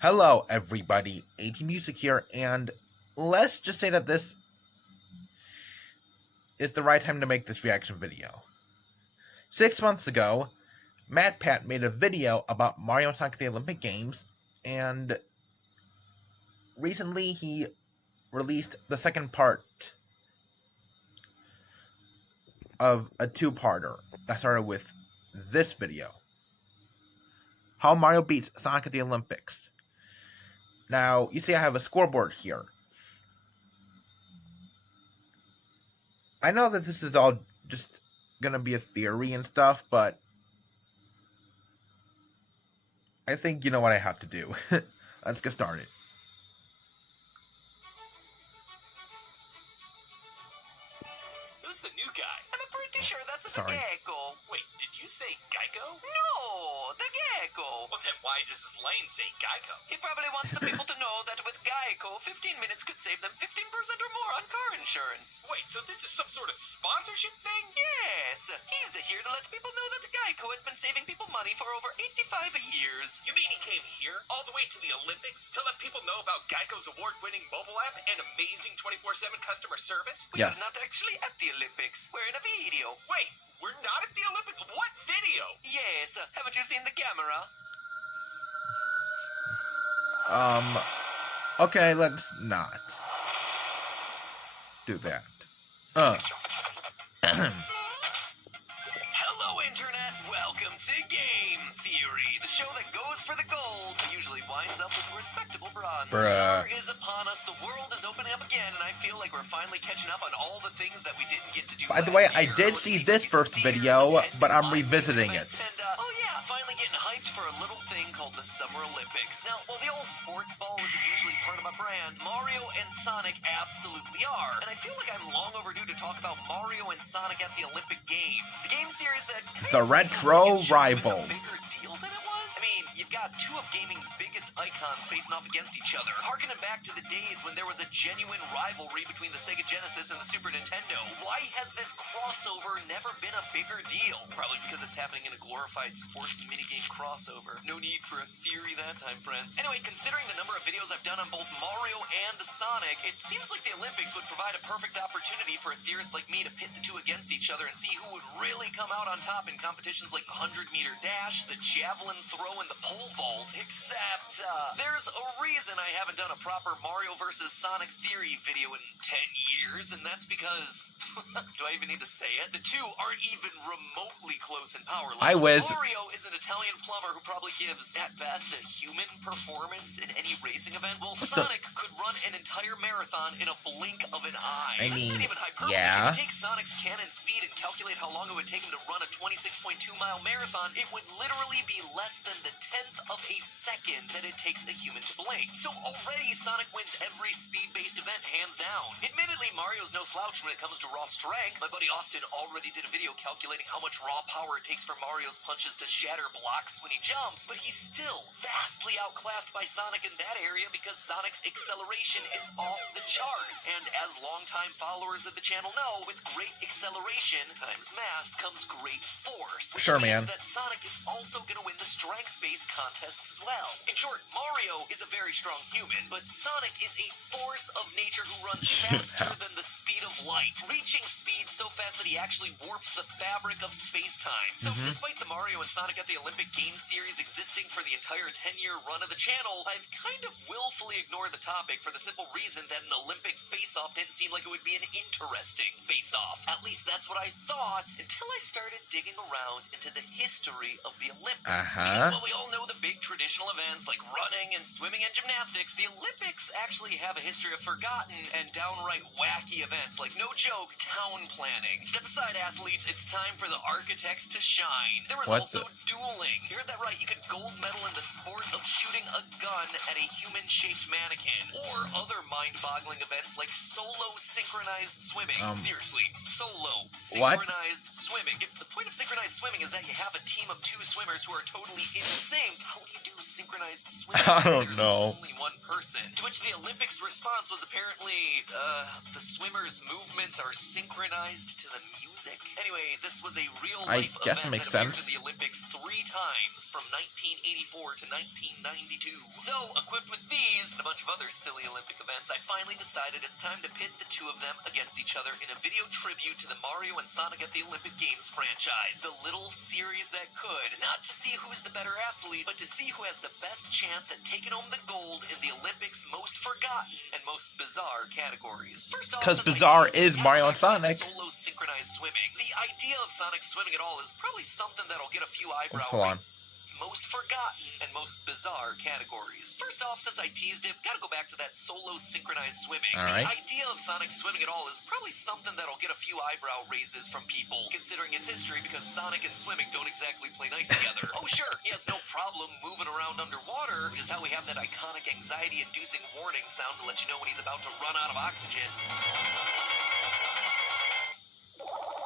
Hello, everybody. AP Music here, and let's just say that this is the right time to make this reaction video. 6 months ago, MatPat made a video about Mario and Sonic at the Olympic Games, and recently he released the second part of a two-parter that started with this video. How Mario beats Sonic at the Olympics. Now, you see I have a scoreboard here. I know that this is all just gonna be a theory and stuff, but I think you know what I have to do. Let's get started. Who's the new guy? I'm pretty sure that's the Gecko. Wait, did you say Geico? No, the Gecko. Well, then why does his lane say Geico? He probably wants the people to know that with Geico, 15 minutes could save them 15% or more on car insurance. Wait, so this is some sort of sponsorship thing? Yes, he's here to let people know that Geico has been saving people money for over 85 years. You mean he came here, all the way to the Olympics, to let people know about Geico's award-winning mobile app and amazing 24/7 customer service? We Yes. are not actually at the Olympics. We're in a video. Wait, we're not at the Olympics? What video? Yes, haven't you seen the camera? Okay, let's not do that. Hello, Internet. Welcome to Game Theory, the show that goes for the gold, but usually winds up with a respectable bronze. Bruh. Summer is upon us. The world is opening up again, and I feel like we're finally catching up on all the things that we didn't get to do. By the way, last I year. did With see sequels this in first theaters, video, attending but I'm live music revisiting events, it. And, oh yeah, finally getting hyped for a little thing called the Summer Olympics. Now, while the old sports ball isn't usually part of my brand, Mario and Sonic absolutely are. And I feel like I'm long overdue to talk about Mario and Sonic at the Olympic Games. A game series that kind The of retro feels like it should have been rivals. a bigger deal than it was. I mean, you've got two of gaming's biggest icons facing off against each other, harkening back to the days when there was a genuine rivalry between the Sega Genesis and the Super Nintendo. Why has this crossover never been a bigger deal? Probably because it's happening in a glorified sports minigame crossover. No need for a theory that time, friends. Anyway, considering the number of videos I've done on both Mario and Sonic, it seems like the Olympics would provide a perfect opportunity for a theorist like me to pit the two against each other and see who would really come out on top in competitions like the 100-meter dash, the javelin throw, and the pole vault. Except, there's a reason I haven't done a proper Mario vs. Sonic theory video in 10 years, and that's because, do I even need to say it? The two aren't even remotely close in power level. I whiz. Mario is an Italian plumber who probably gives, at best, a human performance in any racing event, while Sonic could run an entire marathon in a blink of an eye. I That's mean, not even hyperbole. yeah. If you take Sonic's cannon speed and calculate how long it would take him to run a 26.2-mile marathon, it would literally be less than the 10th of a second that it takes a human to blink. So already Sonic wins every speed-based event hands down. Admittedly, Mario's no slouch when it comes to raw strength. My buddy Austin already did a video calculating how much raw power it takes for Mario's punches to shatter blocks when he jumps, but he's still vastly outclassed by Sonic in that area because Sonic's acceleration is off the charts. And as longtime followers of the channel know, with great acceleration times mass comes great force, which Sure, means man. that Sonic is also going to win the strength-based contests as well. In short, Mario is a very strong human, but Sonic is a force of nature who runs faster than the speed of light, reaching speed so fast that he actually warps the fabric of space-time. So despite the Mario and Sonic at the Olympic Games series existing for the entire 10-year run of the channel, I've kind of willfully ignored the topic for the simple reason that an Olympic face-off didn't seem like it would be an interesting face-off. At least that's what I thought until I started digging around into the history of the Olympics. Because while we all know the big traditional events like running and swimming and gymnastics, the Olympics actually have a history of forgotten and downright wacky events like, no joke, town planning. Step aside, athletes, it's time for the architects to shine. There was What also dueling. You heard that right, you could gold medal in the sport of shooting a gun at a human-shaped mannequin. Or other mind-boggling events like solo synchronized swimming. Seriously, solo synchronized swimming. If the point of synchronized swimming is that you have a team of two swimmers who are totally in sync, how do you do synchronized swimming? I don't There's know. only one person. To which the Olympics' response was apparently, the swimmers' movements are synchronized to the music? Anyway, this was a real-life guess it event makes that appeared sense. in the Olympics 3 times, from 1984 to 1992. So, equipped with these and a bunch of other silly Olympic events, I finally decided it's time to pit the two of them against each other in a video tribute to the Mario and Sonic at the Olympic Games franchise. The little series that could, not to see who's the better athlete, but to see who has the best chance at taking home the gold in the Olympics' most forgotten and most bizarre categories. First off, 'Cause since I bizarre teased it, is yeah, Mario we're and back to that Sonic. Solo synchronized swimming. The idea of Sonic swimming at all is probably something that'll get a few eyebrow Hold on. most forgotten and most bizarre categories. First off, since I teased it, gotta go back to that solo synchronized swimming. All right. The idea of Sonic swimming at all is probably something that'll get a few eyebrow raises from people, considering his history, because Sonic and swimming don't exactly play nice together. Oh sure, he has no problem moving around underwater, which is how we have that iconic anxiety-inducing warning sound to let you know when he's about to run out of oxygen.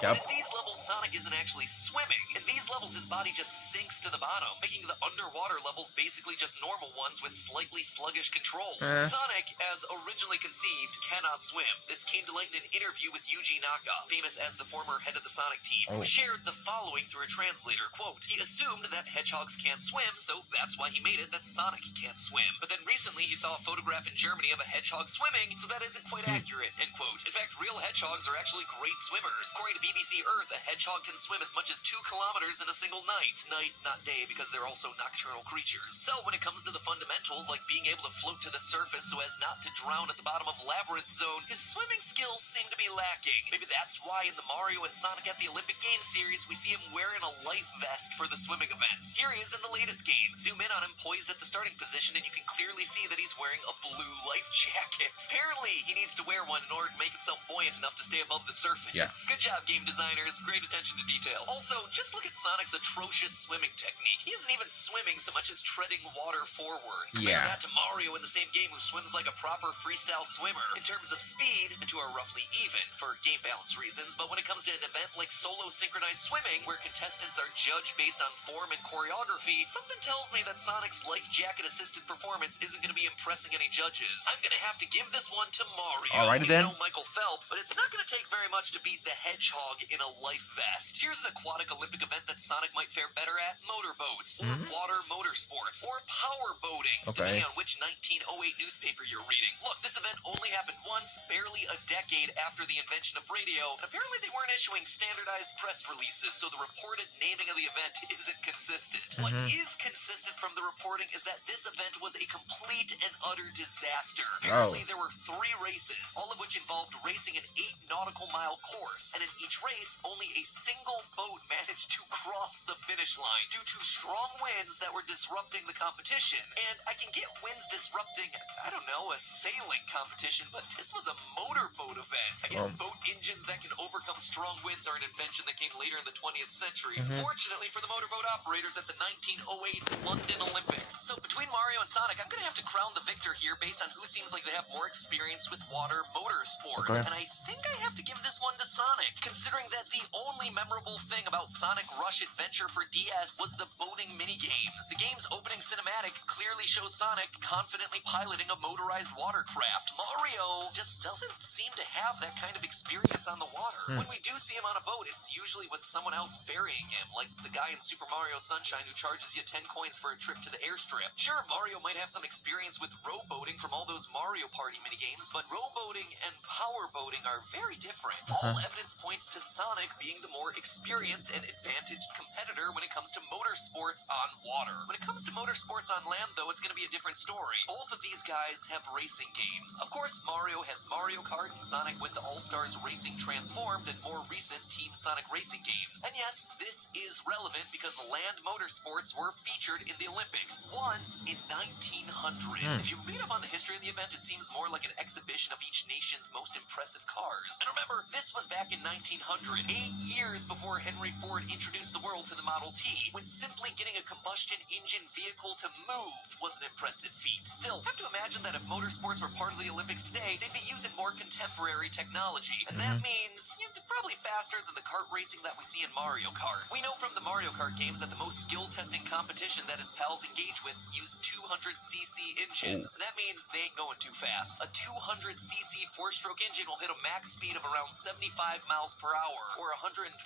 Yep. But in these levels, Sonic isn't actually swimming. In these levels, his body just sinks to the bottom, making the underwater levels basically just normal ones with slightly sluggish controls. Sonic, as originally conceived, cannot swim. This came to light in an interview with Yuji Naka, famous as the former head of the Sonic team, who shared the following through a translator, quote, "He assumed that hedgehogs can't swim, so that's why he made it that Sonic can't swim. But then recently he saw a photograph in Germany of a hedgehog swimming, so that isn't quite accurate," end quote. In fact, real hedgehogs are actually great swimmers. According to BBC Earth, a hedgehog can swim as much as 2 kilometers in a single night. Night, not day, because they're also nocturnal creatures. So when it comes to the fundamentals, like being able to float to the surface so as not to drown at the bottom of Labyrinth Zone, his swimming skills seem to be lacking. Maybe that's why in the Mario and Sonic at the Olympic Games series, we see him wearing a life vest for the swimming events. Here he is in the latest game. Zoom in on him poised at the starting position, and you can clearly see that he's wearing a blue life jacket. Apparently, he needs to wear one in order to make himself buoyant enough to stay above the surface. Yes. Good job, game designers. Great attention to detail. Also, just look at Sonic's atrocious swimming technique. He isn't even swimming so much as treading water forward. Compare that to Mario in the same game, who swims like a proper freestyle swimmer. In terms of speed, the two are roughly even for game balance reasons, but when it comes to an event like solo synchronized swimming, where contestants are judged based on form and choreography, something tells me that Sonic's life jacket assisted performance isn't going to be impressing any judges. I'm going to have to give this one to Mario. Alrighty then. No Michael Phelps, but it's not going to take very much to beat the hedgehog in a life vest. Here's an aquatic Olympic event that Sonic might fare better at: motorboats, or water motorsports, or power boating, depending on which 1908 newspaper you're reading. Look, this event only happened once, barely a decade after the invention of radio, and apparently they weren't issuing standardized press releases, so the reported naming of the event isn't consistent. What is consistent from the reporting is that this event was a complete and utter disaster. Apparently there were 3 races, all of which involved racing an 8 nautical mile course, and in each race, only a single boat managed to cross the finish line due to strong winds that were disrupting the competition. And I can get winds disrupting, I don't know, a sailing competition, but this was a motorboat event. I guess boat engines that can overcome strong winds are an invention that came later in the 20th century. Fortunately for the motorboat operators at the 1908 London Olympics. So between Mario and Sonic, I'm going to have to crown the victor here based on who seems like they have more experience with water motorsports. And I think I have to give this one to Sonic, considering that the only memorable thing about Sonic Rush Adventure for DS was the boating minigames. The game's opening cinematic clearly shows Sonic confidently piloting a motorized watercraft. Mario just doesn't seem to have that kind of experience on the water. When we do see him on a boat, it's usually with someone else ferrying him, like the guy in Super Mario Sunshine who charges you 10 coins for a trip to the airstrip. Sure, Mario might have some experience with rowboating from all those Mario Party minigames, but rowboating and power boating are very different. All evidence points to Sonic being the more experienced and advantaged competitor when it comes to motorsports on water. When it comes to motorsports on land, though, it's going to be a different story. Both of these guys have racing games. Of course, Mario has Mario Kart and Sonic with the All-Stars Racing Transformed and more recent Team Sonic racing games. And yes, this is relevant because land motorsports were featured in the Olympics once in 1900. If you read up on the history of the event, it seems more like an exhibition of each nation's most impressive cars. And remember, this was back in 1900, 8 years before Henry Ford introduced the world to the Model T, when simply getting a combustion engine vehicle to move was an impressive feat. Still, have to imagine that if motorsports were part of the Olympics today, they'd be using more contemporary technology. And that means probably faster than the kart racing that we see in Mario Kart. We know from the Mario Kart games that the most skill-testing competition that his pals engage with use 200cc engines. And that means they ain't going too fast. A 200cc four-stroke engine will hit a max speed of around 75 miles per hour, or 121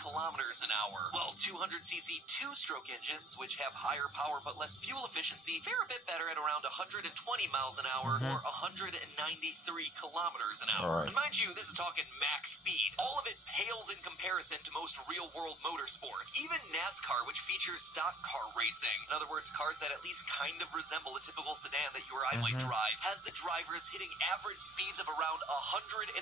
kilometers an hour. While 200cc two-stroke engines, which have higher power but less fuel efficiency, fare a bit better at around 120 miles an hour, or 193 kilometers an hour. And mind you, this is talking max speed. All of it pales in comparison to most real-world motorsports. Even NASCAR, which features stock car racing, in other words, cars that at least kind of resemble a typical sedan that you or I might drive, has the drivers hitting average speeds of around 165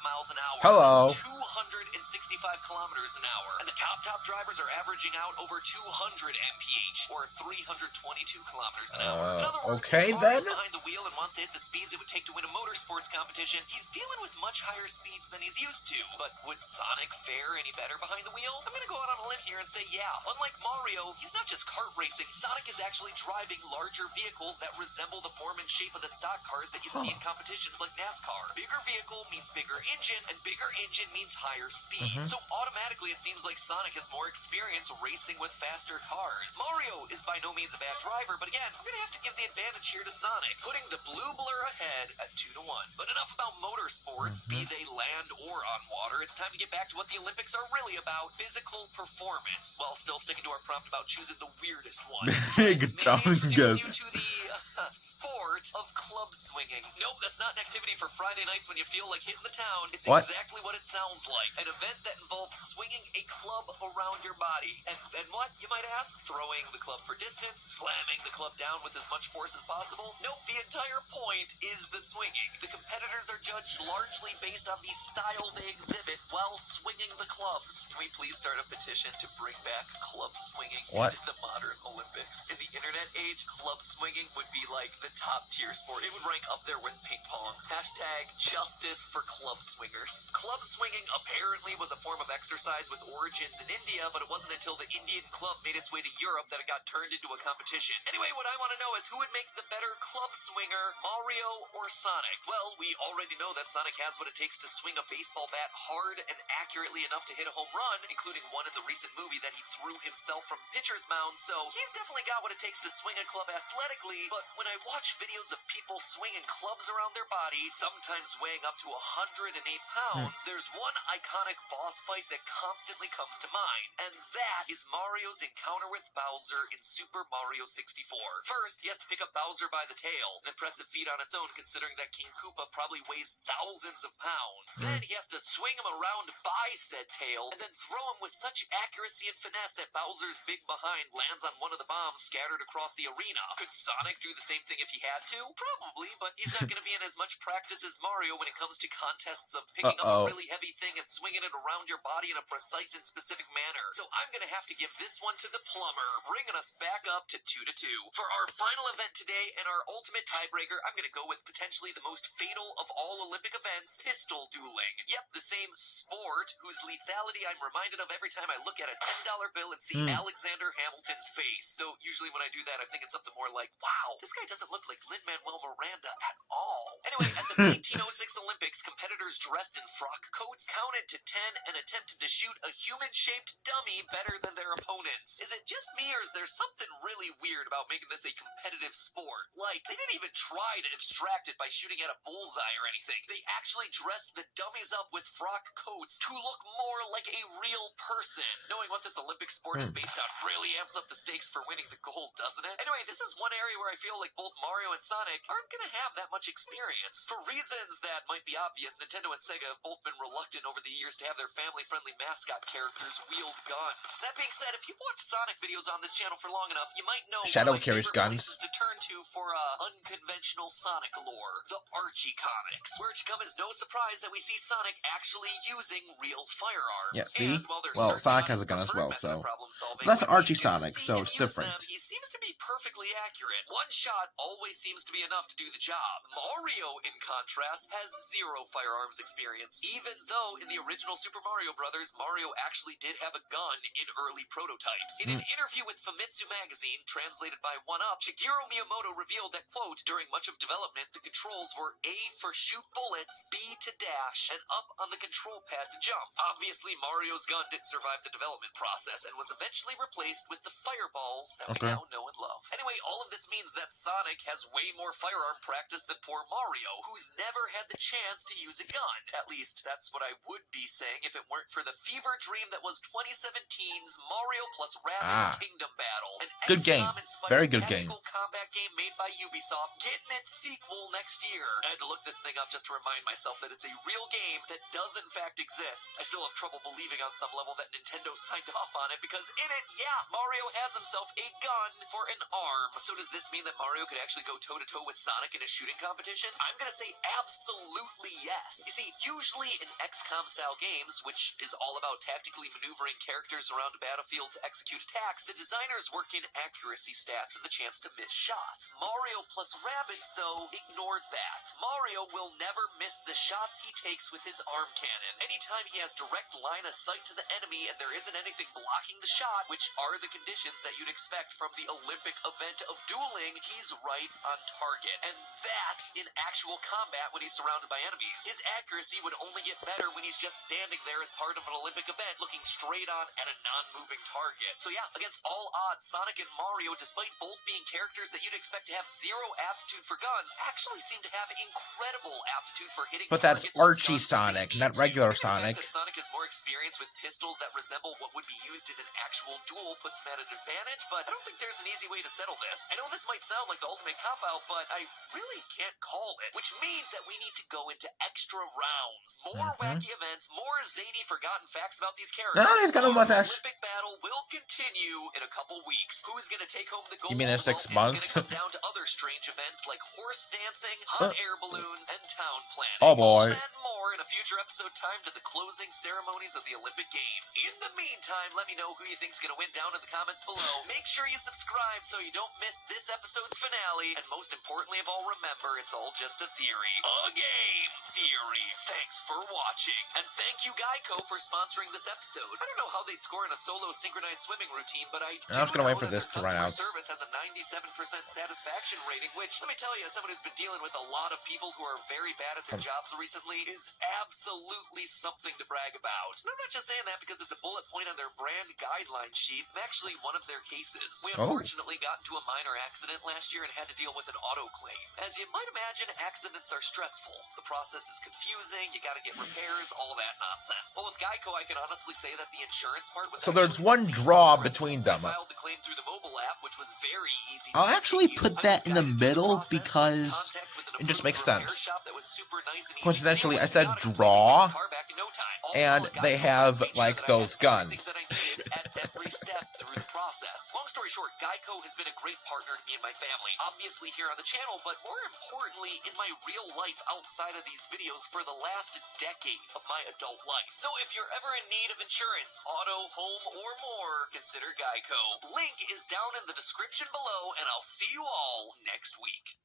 miles an hour. Hello. That's 265 kilometers an hour. And the top drivers are averaging out over 200 mph, or 322 kilometers an hour. In other words, okay if then. Mario's behind the wheel and wants to hit the speeds it would take to win a motorsports competition, he's dealing with much higher speeds than he's used to. But would Sonic fare any better behind the wheel? I'm gonna go out on a limb here and say yeah. Unlike Mario, he's not just kart racing. Sonic is actually driving larger vehicles that resemble the form and shape of the stock cars that you'd see in competitions like NASCAR. Bigger vehicle means bigger engine, and bigger engine means higher speed. So automatically it seems like Sonic has more experience racing with faster cars. Mario is by no means a bad driver, but again, I'm gonna have to give the advantage here to Sonic, putting the blue blur ahead at 2-1. But enough about motorsports, be they land or on water. It's time to get back to what the Olympics are really about: physical performance. While still sticking to our prompt about choosing the weirdest one. Big May I introduce you Tongus. to the sport of club swinging. Nope, that's not an activity for Friday nights when you feel like hitting the town. It's What? exactly what it sounds like. An event that involves swinging a club around your body. And what, you might ask? Throwing the club for distance, slamming the club down with as much force as possible? Nope, the entire point is the swinging. The competitors are judged largely based on the style they exhibit while swinging the clubs. Can we please start a petition to bring back club swinging into the modern Olympics? In the internet age, club swinging would be like the top tier sport. It would rank up there with ping pong. Hashtag justice for club swingers. Club swinging apparently was a form of exercise with origins in India, but it wasn't until the Indian club made its way to Europe that it got turned into a competition. Anyway, what I want to know is who would make the better club swinger, Mario or Sonic? Well, we already know that Sonic has what it takes to swing a baseball bat hard and accurately enough to hit a home run, including one in the recent movie that he threw himself from pitcher's mound, so he's definitely got what it takes to swing a club athletically. But when I watch videos of people swinging clubs around their body, sometimes weighing up to 108 pounds, there's one iconic boss fight that constantly comes to mind, and that is Mario's encounter with Bowser in Super Mario 64. First, he has to pick up Bowser by the tail, an impressive feat on its own considering that King Koopa probably weighs thousands of pounds. Then he has to swing him around by said tail, and then throw him with such accuracy and finesse that Bowser's big behind lands on one of the bombs scattered across the arena. Could Sonic do the same thing if he had to? Probably, but he's not going to be in as much practice as Mario when it comes to contests of picking up a really heavy thing and swinging it around your body in a precise and specific manner. So I'm going to have to give this one to the plumber, bringing us back up to 2-2. For our final event today and our ultimate tiebreaker, I'm going to go with potentially the most fatal of all Olympic events, pistol dueling. Yep, the same sport whose lethality I'm reminded of every time I look at a $10 bill and see Alexander Hamilton's face. Though usually when I do that, I'm thinking something more like, wow, this guy doesn't look like Lin-Manuel Miranda at all. Anyway, at the 1906 Olympics, competitors dressed in frock coats counted to 10 and attempted to shoot a human-shaped dummy better than their opponents. Is it just me, or is there something really weird about making this a competitive sport? Like, they didn't even try to abstract it by shooting at a bullseye or anything. They actually dressed the dummies up with frock coats to look more like a real person. Knowing what this Olympic sport is based on really amps up the stakes for winning the gold, doesn't it? Anyway, this is one area where I feel like both Mario and Sonic aren't gonna have that much experience. For reasons that might be obvious, Nintendo and Sega have both been reluctant over the years to have their family-friendly mascot characters wield guns. That being said, if you've watched Sonic videos on this channel for long enough, you might know Shadow one of my carries favorite guns. places to turn to for unconventional Sonic lore, the Archie comics, where it should come as no surprise that we see Sonic actually using real firearms. Yeah, see? And while they're Well, certainly Sonic not has a gun as preferred well, method of so problem solving, that's when we Archie do Sonic, see so him it's use different. them, he seems to be perfectly accurate. One shot always seems to be enough to do the job. Mario, in contrast, has zero firearms experience, even though in the original Super Mario Bros., Mario actually did have a gun in early prototypes. In an interview with Famitsu magazine, translated by 1UP, Shigeru Miyamoto revealed that, quote, during much of development, the controls were A for shoot bullets, B to dash, and up on the control pad to jump. Obviously, Mario's gun didn't survive the development process and was eventually replaced with the fireballs that we now know and love. Anyway, all of this means that Sonic has way more firearm practice than poor Mario, who's never had the chance to use a gun. At least, that's what I would be saying if it weren't for the fever dream that was 2017's Mario plus Rabbids Kingdom Battle. An Good game. Very good game. tactical combat game made by Ubisoft, getting its sequel next year. I had to look this thing up just to remind myself that it's a real game that does in fact exist. I still have trouble believing on some level that Nintendo signed off on it, because in it, yeah, Mario has himself a gun for an arm. So does this mean that Mario could actually go toe-to-toe with Sonic in a shooting competition? I'm gonna say absolutely yes. You see, usually in XCOM-style games, which is all about tactically maneuvering characters around a battlefield to execute attacks, the designers work in accuracy stats and the chance to miss shots. Mario plus Rabbids, though, ignored that. Mario will never miss the shots he takes with his arm cannon. Anytime he has direct line of sight to the enemy and there isn't anything blocking the shot, which are the conditions that you'd expect from the Olympic event of dueling, he's right on target. And that's in actual combat when he's surrounded by enemies. His accuracy would only get better when he's just standing there as part of an Olympic event looking straight on at a non-moving target. So yeah, against all odds, Sonic and Mario, despite both being characters that you'd expect to have zero aptitude for guns, actually seem to have incredible aptitude for hitting But that's targets with Archie guns Sonic, they not need to. regular The fact Sonic. that Sonic has more experience with pistols that resemble what would be used in an actual duel puts him at an advantage, but I don't think there's an easy way to settle this. I know this might sound like the ultimate cop-out, but I really can't call it, which means that we need to go into extra rounds. More wacky events, more zany forgotten facts about these characters. No, he's got a Our mustache. Olympic battle will continue in a couple weeks. Who's gonna take home the gold? You mean in 6 Well, months? It's gonna come down to other strange events like horse dancing, hot air balloons, and town planning. Oh boy. All that and more in a future episode timed to the closing ceremonies of the Olympic Games. In the meantime, let me know who you think's gonna win down in the comments below. Make sure you subscribe so you don't miss this episode's finale. And most importantly of all, remember, it's all just a theory. A game theory. Thanks for watching. And thank you, Geico, for sponsoring this episode. I don't know how they'd score in a solo synchronized swimming routine, but I I'm just gonna wait for that this their to run customer out. service has a 97% satisfaction rating, which, let me tell you, as someone who's been dealing with a lot of people who are very bad at their jobs recently, is absolutely something to brag about. And I'm not just saying that because it's a bullet point on their brand guideline sheet. I'm actually one of their cases. We unfortunately got into a minor accident last year and had to deal with an auto claim. As you might imagine, accidents are stressful. The process is confusing, you gotta get repairs, all that nonsense. Well, with Geico, I can honestly say that the insurance part was So there's actually one the least draw stressful. between I them. filed the claim through the mobile app, which was very easy I'll to actually use. put I that was in the guided through middle process, because contact with an it just approved makes repair sense. shop that was super nice and easy to Coincidentally, deal I with. said Got a completely draw, fixed car back in no time. All and in all, they Geico have, made sure like, that I had those everything guns. that I needed at every step through the process. Long story short, Geico has been a great partner to me and my family. Obviously here on the channel, but more importantly, in my real life outside of these videos for the last decade of my adult life. So if you're ever in need of insurance, auto, home, or more, consider Geico. Link is down in the description below, and I'll see you all next week.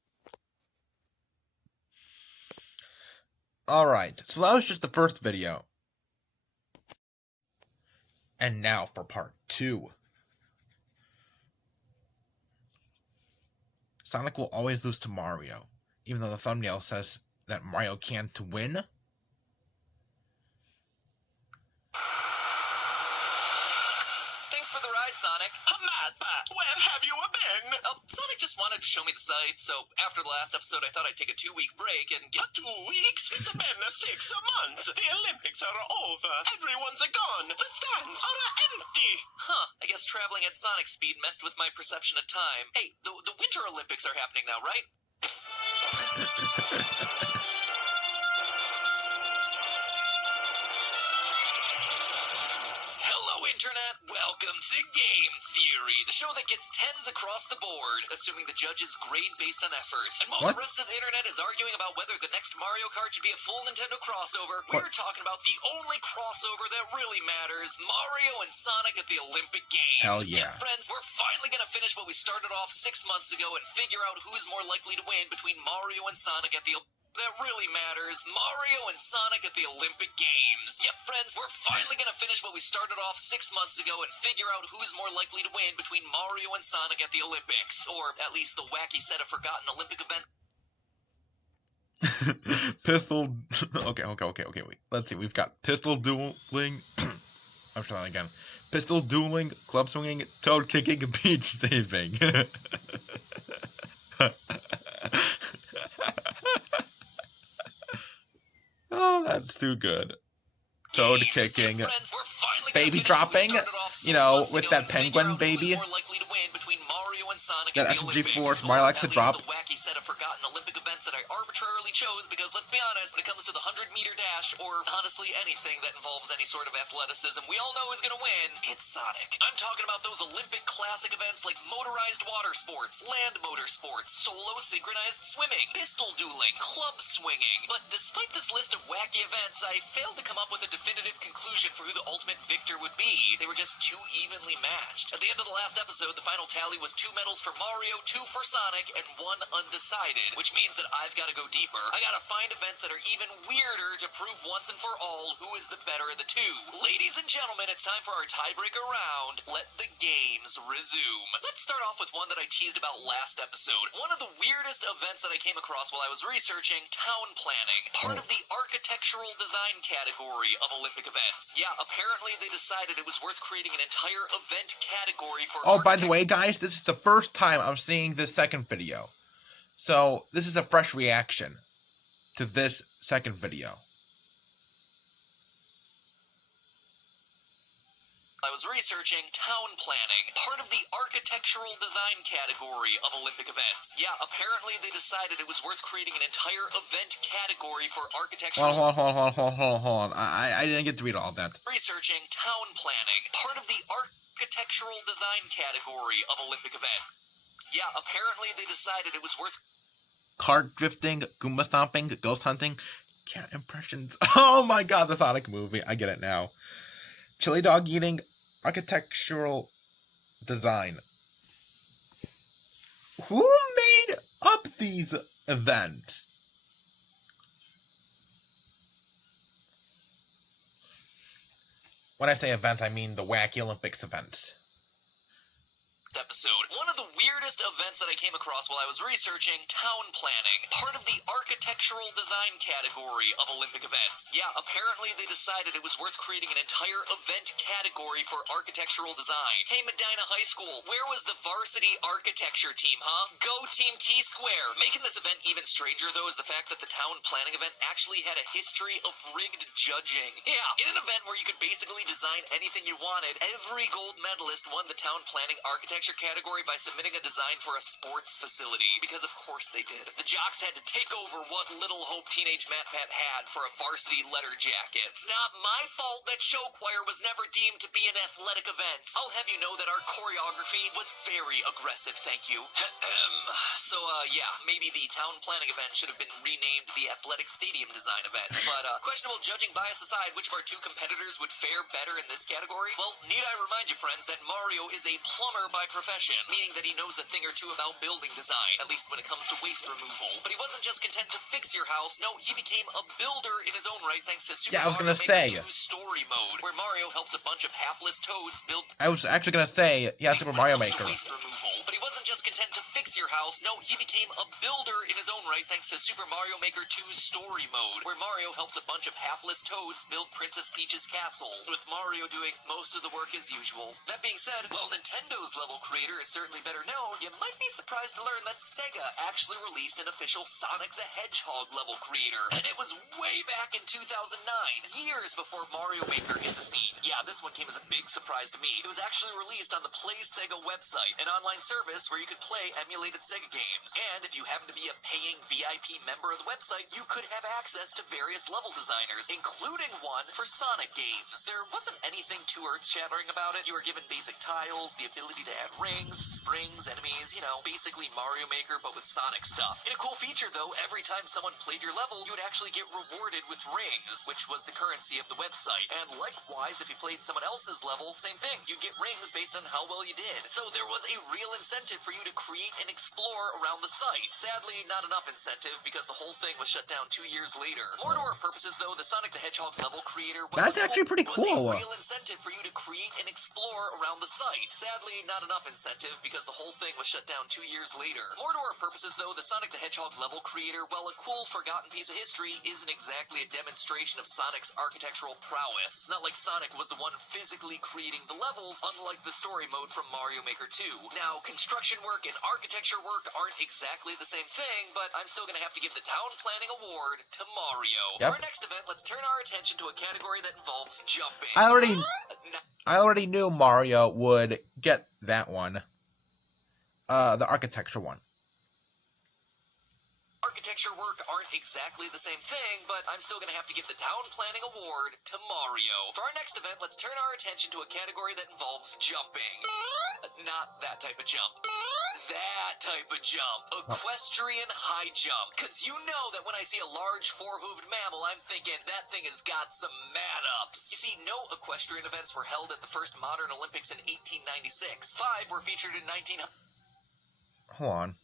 Alright, so that was just the first video. And now for part 2. Sonic will always lose to Mario, even though the thumbnail says that Mario can't win. Thanks for the ride, Sonic. Mappa, where have you been? Oh, Sonic just wanted to show me the sights, so after the last episode, I thought I'd take a 2-week break and get... 2 weeks? It's been 6 months. The Olympics are over. Everyone's gone. The stands are empty. Huh, I guess traveling at Sonic speed messed with my perception of time. Hey, the Winter Olympics are happening now, right? Hello, Internet, welcome to Game Theory, the show that gets 10s across the board, assuming the judges grade based on effort. And while the rest of the internet is arguing about whether the next Mario Kart should be a full Nintendo crossover, we're talking about the only crossover that really matters, Mario and Sonic at the Olympic Games. Hell yeah. Friends, we're finally gonna finish what we started off 6 months ago and figure out who's more likely to win between Mario and Sonic at the that really matters, Mario and Sonic at the Olympic Games. Yep, friends, we're finally gonna finish what we started off 6 months ago and figure out who's more likely to win between Mario and Sonic at the Olympics, or at least the wacky set of forgotten Olympic events. Pistol. Okay. Wait. Let's see. We've got pistol dueling. I'm trying that again. Pistol dueling, club swinging, toad kicking, beach saving. Oh, that's too good. Toad kicking, baby dropping, you know, with that penguin baby. That SMG Force, Mario likes to drop. The wacky set of forgotten Olympic events that I arbitrarily chose because, let's be honest, when it comes to the 100-meter dash, or honestly anything that involves any sort of athleticism, we all know who's gonna win. It's Sonic. I'm talking about those Olympic classic events like motorized water sports, land motorsports, solo synchronized swimming, pistol dueling, club swinging. But despite this list of wacky events, I failed to come up with a definitive conclusion for who the ultimate victor would be. They were just too evenly matched. At the end of the last episode, the final tally was 2 medals for Mario, 2 for Sonic, and 1 undecided, which means that I've got to go deeper. I gotta find events that are even weirder to prove once and for all who is the better of the two. Ladies and gentlemen, it's time for our tiebreaker round. Let the games resume. Let's start off with one that I teased about last episode. One of the weirdest events that I came across while I was researching, town planning. Part of the architectural design category of Olympic events. Yeah, apparently they decided it was worth creating an entire event category for By the way, guys, this is the first time I'm seeing this second video. So, this is a fresh reaction to this second video. I was researching town planning, part of the architectural design category of Olympic events. Yeah, apparently they decided it was worth creating an entire event category for architectural... Hold on. I didn't get to read all of that. Researching town planning, part of the architectural design category of Olympic events. Yeah, apparently they decided it was worth... Cart drifting, Goomba stomping, ghost hunting, cat impressions. Oh my god, the Sonic movie. I get it now. Chili dog eating, architectural design. Who made up these events? When I say events, I mean the Wacky Olympics events. Episode. One of the weirdest events that I came across while I was researching town planning, part of the architectural design category of Olympic events. Yeah, apparently they decided it was worth creating an entire event category for architectural design. Hey, Medina High School, where was the varsity architecture team, huh? Go Team T-Square! Making this event even stranger, though, is the fact that the town planning event actually had a history of rigged judging. Yeah, in an event where you could basically design anything you wanted, every gold medalist won the town planning architecture category by submitting a design for a sports facility, because of course they did. The jocks had to take over what little hope Teenage MatPat had for a varsity letter jacket. It's not my fault that show choir was never deemed to be an athletic event. I'll have you know that our choreography was very aggressive, thank you. So, yeah, maybe the town planning event should have been renamed the athletic stadium design event. But, questionable judging bias aside, which of our 2 competitors would fare better in this category? Well, need I remind you, friends, that Mario is a plumber by profession, meaning that he knows a thing or two about building design, at least when it comes to waste removal. But he wasn't just content to fix your house, no, he became a builder in his own right thanks to Super Mario Maker 2 Story Mode, where Mario helps a bunch of hapless toads build... I was actually gonna say, yeah, Super Mario Maker. Waste removal. But he wasn't just content to fix your house, no, he became a builder in his own right thanks to Super Mario Maker 2 Story Mode, where Mario helps a bunch of hapless toads build Princess Peach's castle, with Mario doing most of the work as usual. That being said, while Nintendo's level creator is certainly better known, you might be surprised to learn that Sega actually released an official Sonic the Hedgehog level creator. And it was way back in 2009, years before Mario Maker hit the scene. Yeah, this one came as a big surprise to me. It was actually released on the Play Sega website, an online service where you could play emulated Sega games. And if you happen to be a paying VIP member of the website, you could have access to various level designers, including one for Sonic games. There wasn't anything too earth-shattering about it. You were given basic tiles, the ability to add rings, springs, enemies, you know, basically Mario Maker but with Sonic stuff. In a cool feature though, every time someone played your level, you would actually get rewarded with rings, which was the currency of the website. And likewise, if you played someone else's level, same thing. You'd get rings based on how well you did. So there was a real incentive for you to create and explore around the site. Sadly, not enough incentive because the whole thing was shut down 2 years later. More to our purposes though, the Sonic the Hedgehog level creator That's actually pretty was cool. a real incentive for you to create and explore around the site. Sadly, not enough incentive because the whole thing was shut down 2 years later. More to our purposes though, the Sonic the Hedgehog level creator, while a cool forgotten piece of history, isn't exactly a demonstration of Sonic's architectural prowess. It's not like Sonic was the one physically creating the levels, unlike the story mode from Mario Maker 2. Now, construction work and architecture work aren't exactly the same thing, but I'm still gonna have to give the Town Planning Award to Mario. Yep. For our next event, let's turn our attention to a category that involves jumping. I already knew Mario would get that one. The architecture one. Architecture work aren't exactly the same thing, but I'm still gonna have to give the Town Planning Award to Mario. For our next event, let's turn our attention to a category that involves jumping. Not that type of jump. That type of jump. Equestrian high jump. Cause you know that when I see a large four-hooved mammal, I'm thinking that thing has got some mad-ups. You see, no equestrian events were held at the first modern Olympics in 1896. 5 were featured in 1900. Hold on.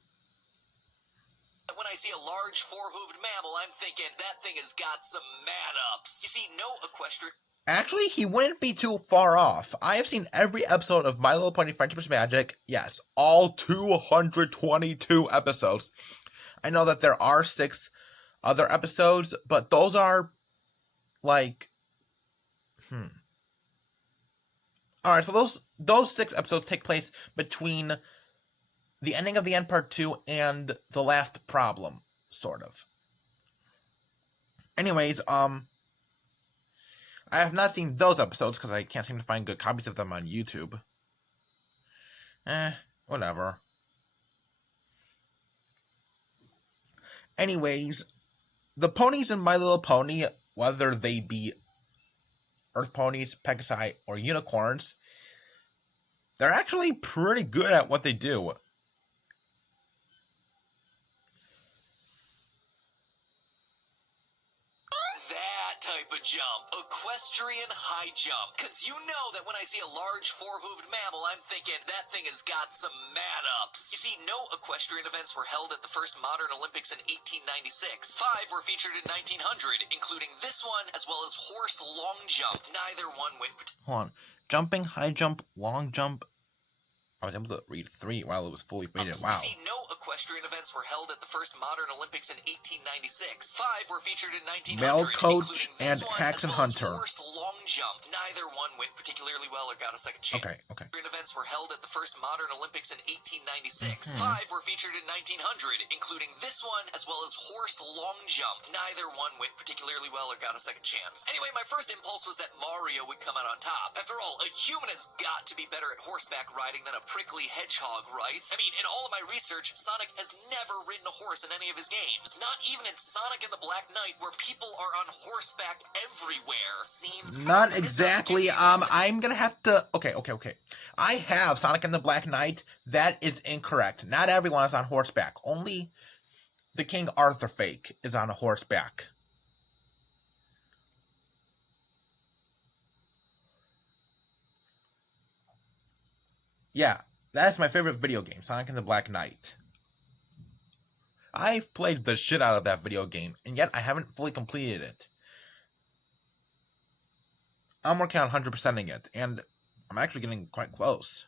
When I see a large four-hooved mammal, I'm thinking that thing has got some mad-ups. You see, no equestrian... Actually, he wouldn't be too far off. I have seen every episode of My Little Pony Friendship is Magic. Yes, all 222 episodes. I know that there are 6 other episodes, but those are, like... Alright, so those 6 episodes take place between the ending of the End Part 2 and the last problem, sort of. Anyways, I have not seen those episodes because I can't seem to find good copies of them on YouTube. Whatever. Anyways, the ponies in My Little Pony, whether they be Earth ponies, Pegasi, or unicorns, they're actually pretty good at what they do. Type of jump. Equestrian high jump. Cause you know that when I see a large four-hooved mammal, I'm thinking that thing has got some mad-ups. You see, no equestrian events were held at the first modern Olympics in 1896. 5 were featured in 1900, including this one, as well as horse long jump. Neither one went... Hold on. Jumping, high jump, long jump. I was able to read 3 while it was fully faded. Wow. See, no equestrian events were held at the first modern Olympics in 1896. 5 were featured in 1900, Coach and one, Hax and well Hunter. Horse long jump. Neither one went particularly well or got a second chance. Okay. Events were held at the first modern Olympics in 1896. 5 were featured in 1900, including this one, as well as horse long jump. Neither one went particularly well or got a second chance. Anyway, my first impulse was that Mario would come out on top. After all, a human has got to be better at horseback riding than a prickly hedgehog, right? I mean, in all of my research, Sonic has never ridden a horse in any of his games. Not even in Sonic and the Black Knight, where people are on horseback everywhere. Seems not exactly. I'm gonna have to... Okay. I have Sonic and the Black Knight. That is incorrect. Not everyone is on horseback. Only the King Arthur fake is on a horseback. Yeah, that's my favorite video game, Sonic and the Black Knight. I've played the shit out of that video game, and yet I haven't fully completed it. I'm working on 100%ing it, and I'm actually getting quite close.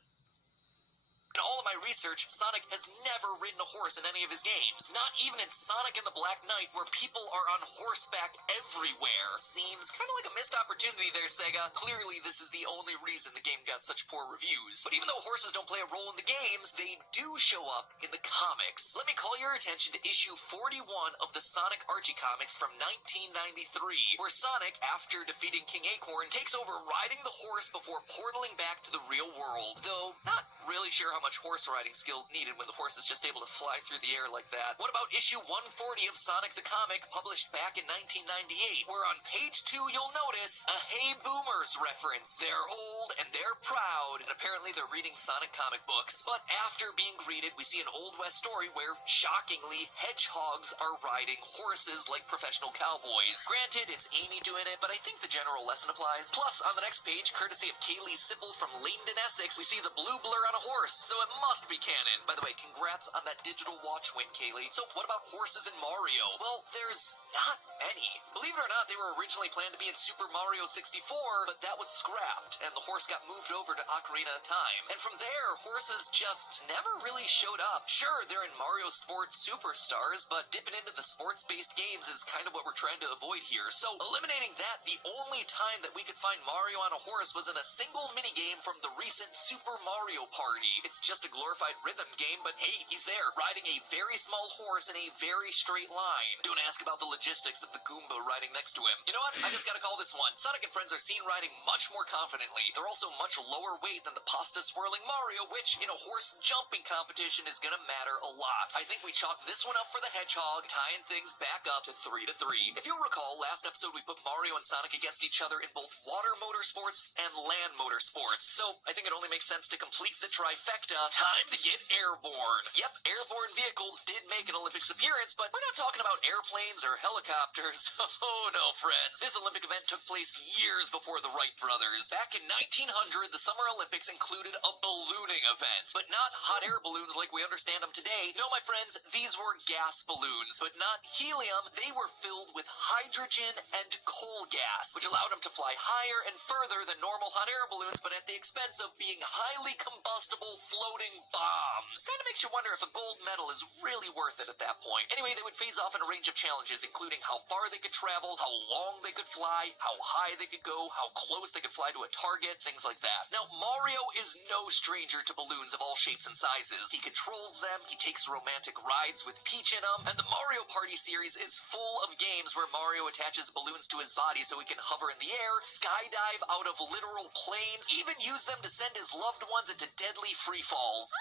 In all of my research, Sonic has never ridden a horse in any of his games. Not even in Sonic and the Black Knight, where people are on horseback everywhere. Seems kind of like a missed opportunity there, Sega. Clearly, this is the only reason the game got such poor reviews. But even though horses don't play a role in the games, they do show up in the comics. Let me call your attention to issue 41 of the Sonic Archie comics from 1993, where Sonic, after defeating King Acorn, takes over riding the horse before portaling back to the real world. Though, not really sure how much horse riding skills needed when the horse is just able to fly through the air like that. What about issue 140 of Sonic the Comic, published back in 1998, where on page 2 you'll notice a Hey Boomers reference. They're old and they're proud, and apparently they're reading Sonic comic books. But after being greeted, we see an Old West story where, shockingly, hedgehogs are riding horses like professional cowboys. Granted, it's Amy doing it, but I think the general lesson applies. Plus, on the next page, courtesy of Kaylee Sipple from Leighton, Essex, we see the blue blur on a horse, so it must be canon. By the way, congrats on that digital watch win, Kaylee. So what about horses in Mario? Well, there's not many. Believe it or not, they were originally planned to be in Super Mario 64, but that was scrapped, and the horse got moved over to Ocarina of Time. And from there, horses just never really showed up. Sure, they're in Mario Sports Superstars, but dipping into the sports-based games is kind of what we're trying to avoid here. So, eliminating that, the only time that we could find Mario on a horse was in a single minigame from the recent Super Mario Party. It's just a glorified rhythm game, but hey, he's there, riding a very small horse in a very straight line. Don't ask about the logistics of the Goomba riding next to him. You know what? I just gotta call this one. Sonic and friends are seen riding much more confidently. They're also much lower weight than the pasta-swirling Mario, which, in a horse jumping competition, is gonna matter a lot. I think we chalk this one up for the hedgehog, tying things back up to 3-3. If you'll recall, last episode we put Mario and Sonic against each other in both water motorsports and land motorsports. So, I think it only makes sense to complete the trifecta. Time to get airborne. Yep, airborne vehicles did make an Olympics appearance, but we're not talking about airplanes or helicopters. Oh no, friends. This Olympic event took place years before the Wright brothers. Back in 1900, the Summer Olympics included a ballooning event, but not hot air balloons like we understand them today. No, my friends, these were gas balloons, but not helium. They were filled with hydrogen and coal gas, which allowed them to fly higher and further than normal hot air balloons, but at the expense of being highly combustible floating bombs. Kind of makes you wonder if a gold medal is really worth it at that point. Anyway, they would face off in a range of challenges, including how far they could travel, how long they could fly, how high they could go, how close they could fly to a target, things like that. Now, Mario is no stranger to balloons of all shapes and sizes. He controls them, he takes romantic rides with Peach in them, and the Mario Party series is full of games where Mario attaches balloons to his body so he can hover in the air, skydive out of literal planes, even use them to send his loved ones into deadly free falls.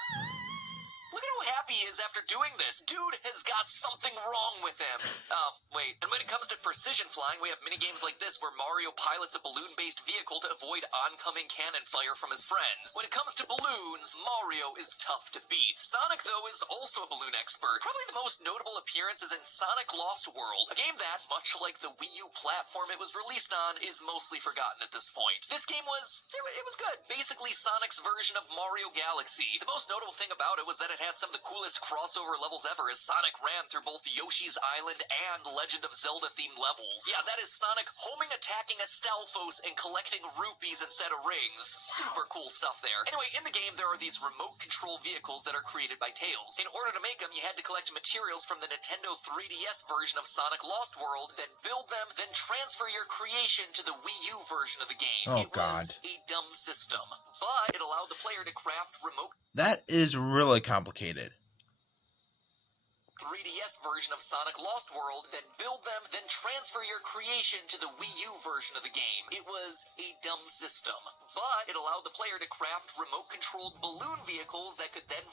Look at how happy he is after doing this. Dude has got something wrong with him. Oh, wait. And when it comes to precision flying, we have minigames like this where Mario pilots a balloon-based vehicle to avoid oncoming cannon fire from his friends. When it comes to balloons, Mario is tough to beat. Sonic, though, is also a balloon expert. Probably the most notable appearance is in Sonic Lost World, a game that, much like the Wii U platform it was released on, is mostly forgotten at this point. This game was good. Basically Sonic's version of Mario Galaxy. The most notable thing about it was that it had some of the coolest crossover levels ever as Sonic ran through both Yoshi's Island and Legend of Zelda themed levels. Yeah, that is Sonic homing, attacking a Stalfos, and collecting rupees instead of rings. Super cool stuff there. Anyway, in the game there are these remote control vehicles that are created by Tails. In order to make them, you had to collect materials from the Nintendo 3DS version of Sonic Lost World, then build them, then transfer your creation to the Wii U version of the game. Oh, it was God. a dumb system, but it allowed the player to craft remote That is really complicated. 3DS version of Sonic Lost World, then build them, then transfer your creation to the Wii U version of the game. It was a dumb system, but it allowed the player to craft remote-controlled balloon vehicles that could then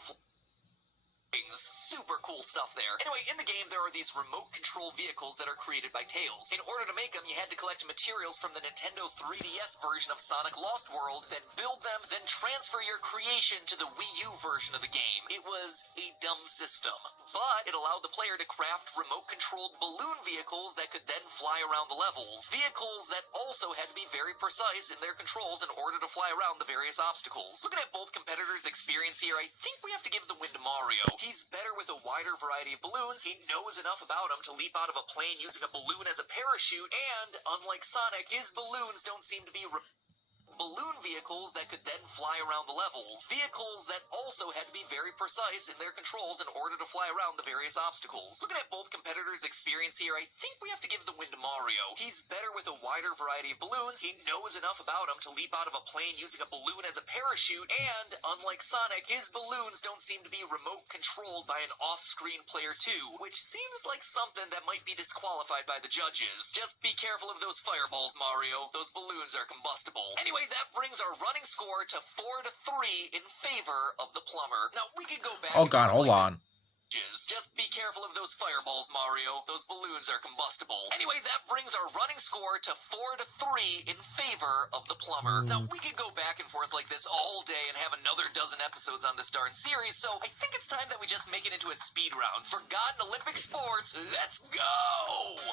super cool stuff there. Anyway, in the game there are these remote control vehicles that are created by Tails. In order to make them, you had to collect materials from the Nintendo 3DS version of Sonic Lost World, then build them, then transfer your creation to the Wii U version of the game. It was a dumb system, but it allowed the player to craft remote controlled balloon vehicles that could then fly around the levels. Vehicles that also had to be very precise in their controls in order to fly around the various obstacles. Looking at both competitors' experience here, I think we have to give the win to Mario. He's better with a wider variety of balloons, he knows enough about them to leap out of a plane using a balloon as a parachute, and, unlike Sonic, his balloons don't seem to be balloon vehicles that could then fly around the levels. Vehicles that also had to be very precise in their controls in order to fly around the various obstacles. Looking at both competitors' experience here, I think we have to give the win to Mario. He's better with a wider variety of balloons, he knows enough about them to leap out of a plane using a balloon as a parachute, and, unlike Sonic, his balloons don't seem to be remote controlled by an off-screen player too, which seems like something that might be disqualified by the judges. Just be careful of those fireballs, Mario. Those balloons are combustible. Anyway, that brings our running score to 4-3 in favor of the plumber. Now, we could go back. Oh god, hold on. Just be careful of those fireballs, Mario. Those balloons are combustible. Anyway, that brings our running score to 4-3 in favor of the plumber. Now, we could go back and forth like this all day and have another dozen episodes on this darn series, so I think it's time that we just make it into a speed round. Forgotten Olympic sports, let's go!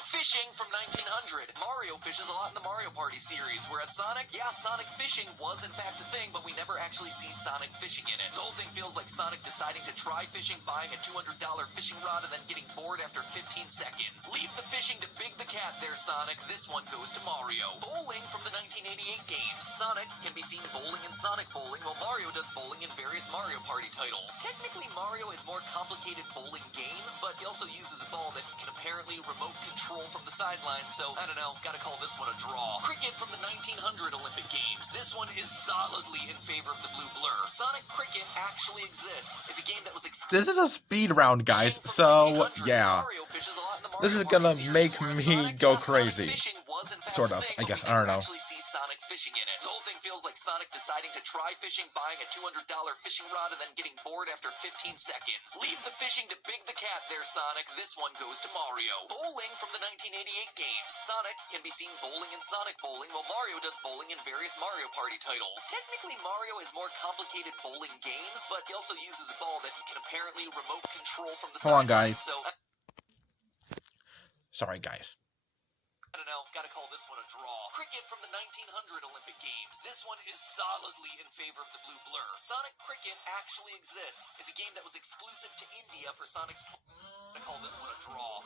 Fishing from 1900. Mario fishes a lot in the Mario Party series, whereas Sonic, Sonic fishing was in fact a thing, but we never actually see Sonic fishing in it. The whole thing feels like Sonic deciding to try fishing, buying a $200 fishing rod, and then getting bored after 15 seconds. Leave the fishing to Big the Cat there, Sonic. This one goes to Mario. Bowling from the 1988 games. Sonic can be seen bowling in Sonic Bowling, while Mario does bowling in various Mario Party titles. Technically, Mario has more complicated bowling games, but he also uses a ball that he can apparently remote control from the sideline, so, I don't know, gotta call this one a draw. Cricket from the 1900 Olympic Games. This one is solidly in favor of the blue blur. Sonic Cricket actually exists. It's a game that was This is a speed round, guys, so yeah. This is gonna make me go crazy. Sort of, I guess, I don't know. Sonic fishing in it. The whole thing feels like Sonic deciding to try fishing, buying a $200 fishing rod, and then getting bored after 15 seconds. Leave the fishing to Big the Cat there, Sonic. This one goes to Mario. Bowling from the 1988 games. Sonic can be seen bowling in Sonic Bowling, while Mario does bowling in various Mario Party titles. Technically, Mario has more complicated bowling games, but he also uses a ball that he can apparently remote control from the Hold on, sideline, guys. so... Sorry, guys. I don't know, gotta call this one a draw. Cricket from the 1900 Olympic Games. This one is solidly in favor of the blue blur. Sonic Cricket actually exists. It's a game that was exclusive to India for Sonic's... I call this one a draw.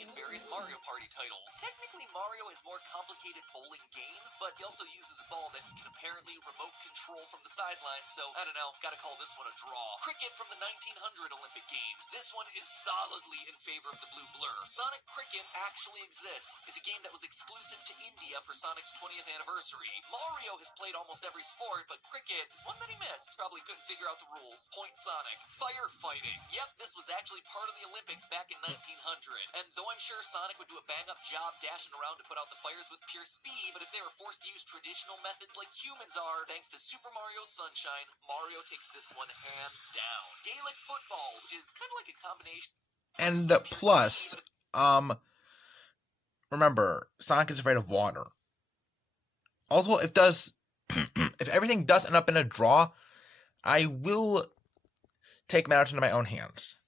In various Mario Party titles. Technically, Mario has more complicated bowling games, but he also uses a ball that he can apparently remote control from the sideline, so, I don't know, gotta call this one a draw. Cricket from the 1900 Olympic Games. This one is solidly in favor of the blue blur. Sonic Cricket actually exists. It's a game that was exclusive to India for Sonic's 20th anniversary. Mario has played almost every sport, but cricket is one that he missed. Probably couldn't figure out the rules. Point Sonic. Firefighting. Yep, this was actually part of the Olympics back in 1900, and though I'm sure Sonic would do a bang-up job dashing around to put out the fires with pure speed, but if they were forced to use traditional methods like humans are, thanks to Super Mario Sunshine, Mario takes this one hands down. Gaelic football, which is kind of like a combination... And plus, remember, Sonic is afraid of water. Also, if everything does end up in a draw, I will take matters into my own hands.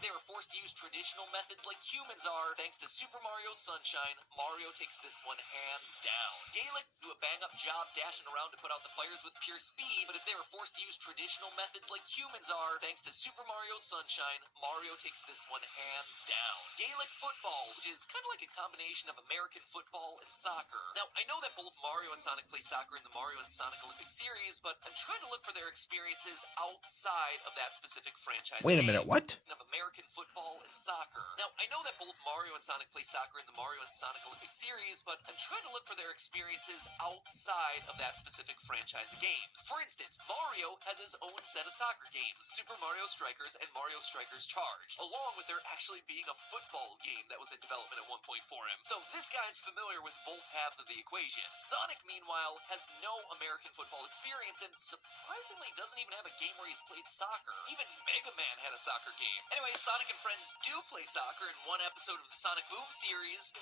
They were forced to use traditional methods like humans are, thanks to Super Mario Sunshine, Mario takes this one hands down. Gaelic do a bang-up job dashing around to put out the fires with pure speed, but if they were forced to use traditional methods like humans are, thanks to Super Mario Sunshine, Mario takes this one hands down. Gaelic football, which is kind of like a combination of American football and soccer. Now, I know that both Mario and Sonic play soccer in the Mario and Sonic Olympic series, but I'm trying to look for their experiences outside of that specific franchise. Wait a minute, what? Of American football and soccer. Now, I know that both Mario and Sonic play soccer in the Mario and Sonic Olympic series, but I'm trying to look for their experiences outside of that specific franchise of games. For instance, Mario has his own set of soccer games, Super Mario Strikers and Mario Strikers Charge, along with there actually being a football game that was in development at one point for him. So this guy's familiar with both halves of the equation. Sonic, meanwhile, has no American football experience and surprisingly doesn't even have a game where he's played soccer. Even Mega Man had a soccer game. Anyway, Sonic and friends do play soccer in one episode of the Sonic Boom series.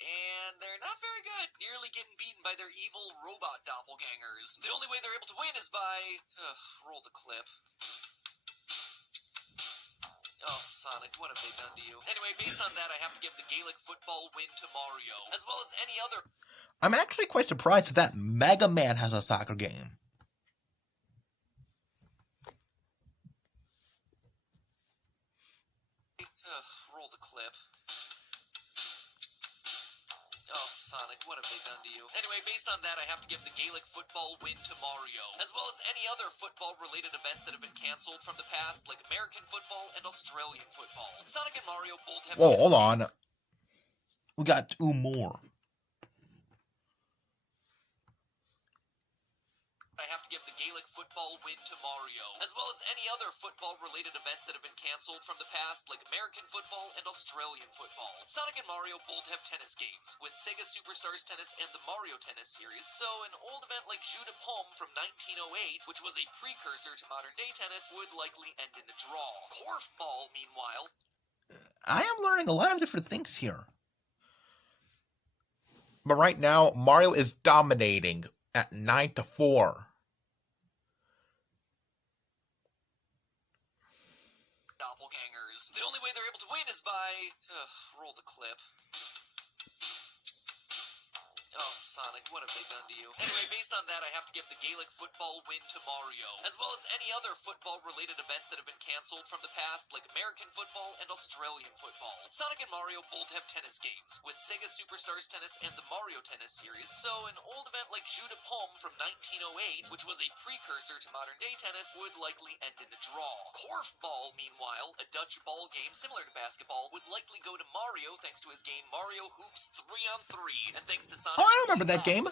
And they're not very good, nearly getting beaten by their evil robot doppelgangers. The only way they're able to win is by... roll the clip. Oh, Sonic, what have they done to you? Anyway, based on that, I have to give the Gaelic football win to Mario, as well as any other... I'm actually quite surprised that Mega Man has a soccer game. Roll the clip. what have they done to you? Anyway, based on that, I have to give the Gaelic football win to Mario, as well as any other football-related events that have been cancelled from the past, like American football and Australian football. Sonic and Mario both have... Whoa, hold on. We got two more. I have to give the Gaelic football win to Mario, as well as any other football-related events that have been cancelled from the past, like American football and Australian football. Sonic and Mario both have tennis games, with Sega Superstars Tennis and the Mario Tennis series, so an old event like Jeu de Paume from 1908, which was a precursor to modern-day tennis, would likely end in a draw. Korfball, meanwhile... I am learning a lot of different things here. But right now, Mario is dominating at 9-4. Doppelgangers. The only way they're able to win is by... roll the clip. Oh, Sonic, what have they done to you? Anyway, based on that, I have to give the Gaelic football win to Mario, as well as any other football-related events that have been cancelled from the past, like American football and Australian football. Sonic and Mario both have tennis games, with Sega Superstars Tennis and the Mario Tennis series, so an old event like Jeu de Paume from 1908, which was a precursor to modern-day tennis, would likely end in a draw. Korfball, meanwhile, a Dutch ball game similar to basketball, would likely go to Mario thanks to his game Mario Hoops 3-on-3, and thanks to Sonic... Oh, I remember that game.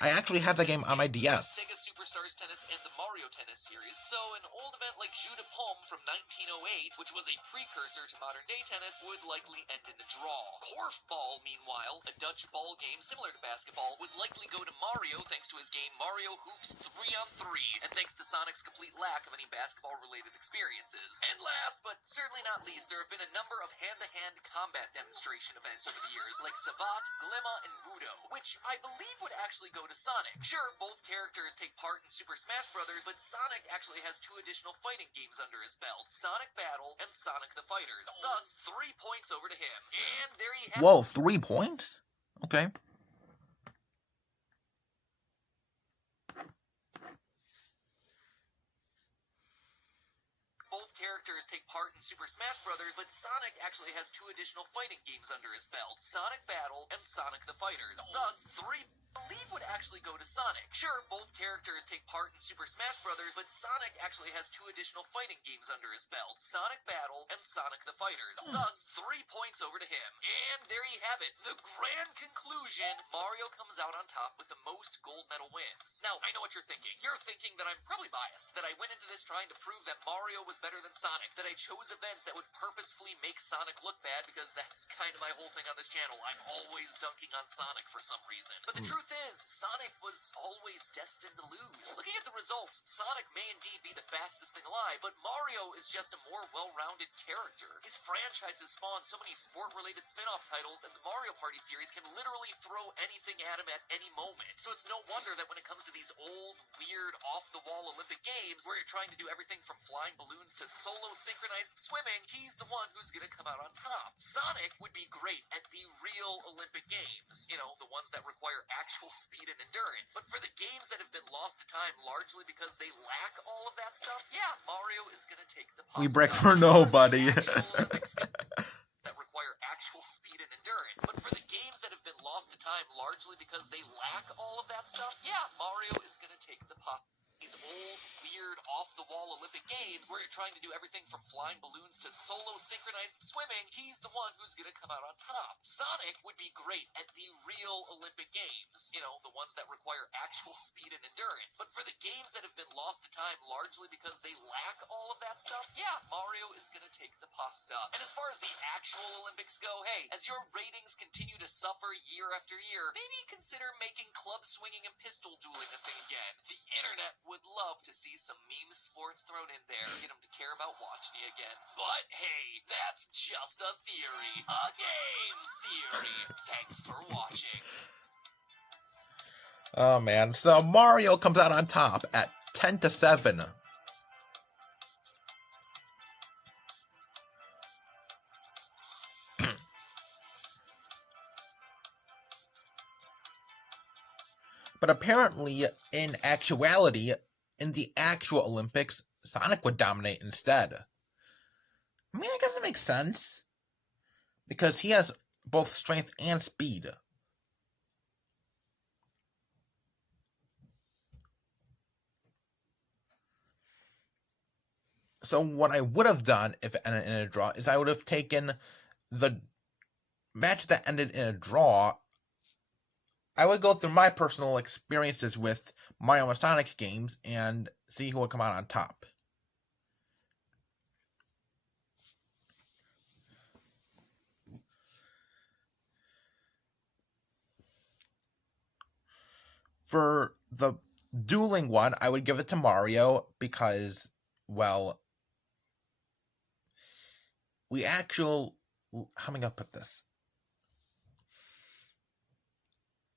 I actually have that game on my DS. Sega Superstars Tennis and the Mario Tennis series, so an old event like Jeu de Paume from 1908, which was a precursor to modern-day tennis, would likely end in a draw. Korfball, meanwhile, a Dutch ball game similar to basketball, would likely go to Mario thanks to his game Mario Hoops 3-on-3, and thanks to Sonic's complete lack of any basketball-related experiences. And last, but certainly not least, there have been a number of hand-to-hand combat demonstration events over the years, like Savat, Glimma, and Budo, which I believe would actually go to Sonic. Sure, both characters take part in Super Smash Bros., but Sonic actually has two additional fighting games under his belt, Sonic Battle and Sonic the Fighters. Thus, 3 points over to him. And there you have it. Whoa, 3 points? Okay. Both characters take part in Super Smash Bros., but Sonic actually has two additional fighting games under his belt, Sonic Battle and Sonic the Fighters. Thus, 3 believe would actually go to Sonic. Sure, both characters take part in Super Smash Bros., but Sonic actually has two additional fighting games under his belt, Sonic Battle and Sonic the Fighters. Thus, 3 points over to him. And there you have it, the grand conclusion. Mario comes out on top with the most gold medal wins. Now, I know what you're thinking. You're thinking that I'm probably biased, that I went into this trying to prove that Mario was better than Sonic, that I chose events that would purposefully make Sonic look bad, because that's kind of my whole thing on this channel. I'm always dunking on Sonic for some reason. But the truth is, Sonic was always destined to lose. Looking at the results, Sonic may indeed be the fastest thing alive, but Mario is just a more well-rounded character. His franchise has spawned so many sport-related spin-off titles, and the Mario Party series can literally throw anything at him at any moment. So it's no wonder that when it comes to these old, weird, off-the-wall Olympic Games, where you're trying to do everything from flying balloons to solo synchronized swimming, he's the one who's gonna come out on top. Sonic would be great at the real Olympic Games, you know, the ones that require actual speed and endurance. But for the games that have been lost to time largely because they lack all of that stuff, yeah, Mario is gonna take the pot. We break for nobody. That require actual speed and endurance. But for the games that have been lost to time largely because they lack all of that stuff, yeah, Mario is gonna take the pot. These old, weird, off-the-wall Olympic Games, where you're trying to do everything from flying balloons to solo synchronized swimming, he's the one who's gonna come out on top. Sonic would be great at the real Olympic Games, you know, the ones that require actual speed and endurance. But for the games that have been lost to time largely because they lack all of that stuff, yeah, Mario is gonna take the pasta. And as far as the actual Olympics go, hey, as your ratings continue to suffer year after year, maybe consider making club swinging and pistol dueling a thing again. The internet would love to see some meme sports thrown in there, get them to care about watching you again. But hey, that's just a theory. A game theory. Thanks for watching. Oh man, so Mario comes out on top at 10-7. But apparently, in actuality, in the actual Olympics, Sonic would dominate instead. I mean, I guess it makes sense. Because he has both strength and speed. So what I would have done if it ended in a draw is I would have taken the match that ended in a draw. I would go through my personal experiences with Mario and Sonic games and see who would come out on top. For the dueling one, I would give it to Mario because, well, how am I gonna put this?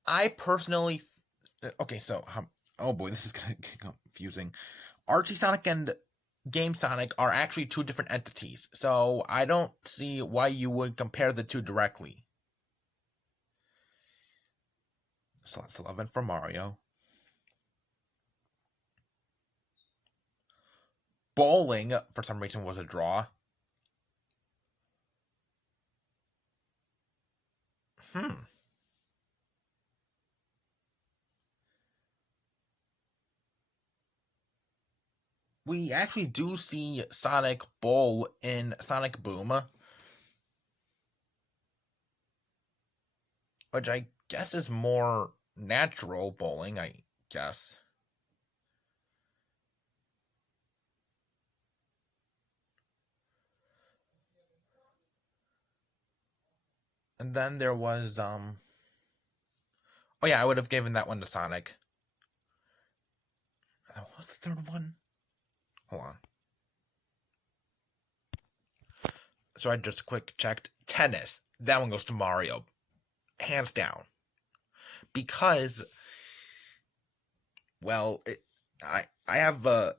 I personally, okay, so, oh boy, this is gonna get confusing. Archie Sonic and Game Sonic are actually two different entities, so I don't see why you would compare the two directly. So that's 11 for Mario. Bowling, for some reason, was a draw. We actually do see Sonic bowl in Sonic Boom, which I guess is more natural bowling, I guess. And then there was, oh yeah, I would have given that one to Sonic. What was the third one? Hold on. So I just quick checked. Tennis. That one goes to Mario. Hands down. Because, well, I have a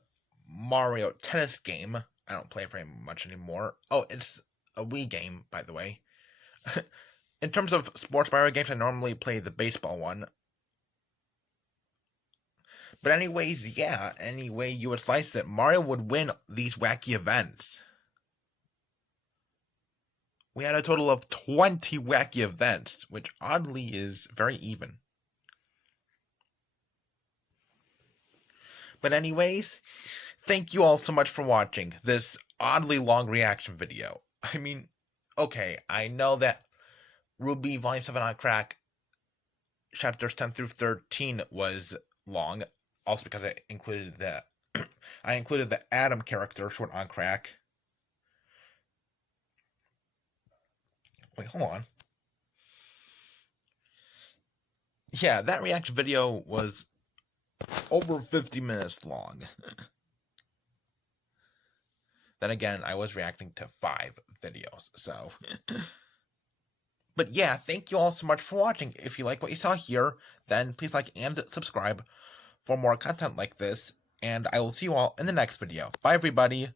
Mario tennis game. I don't play it very much anymore. Oh, it's a Wii game, by the way. In terms of sports Mario games, I normally play the baseball one. But anyways, yeah, any way you would slice it, Mario would win these wacky events. We had a total of 20 wacky events, which oddly is very even. But anyways, thank you all so much for watching this oddly long reaction video. I mean, okay, I know that Ruby Volume 7 on Crack chapters 10 through 13 was long, also because I included the Adam character short on Crack. Wait, hold on. Yeah, that reaction video was over 50 minutes long. Then again, I was reacting to 5 videos, so. But yeah, thank you all so much for watching. If you like what you saw here, then please like and subscribe for more content like this, and I will see you all in the next video. Bye, everybody!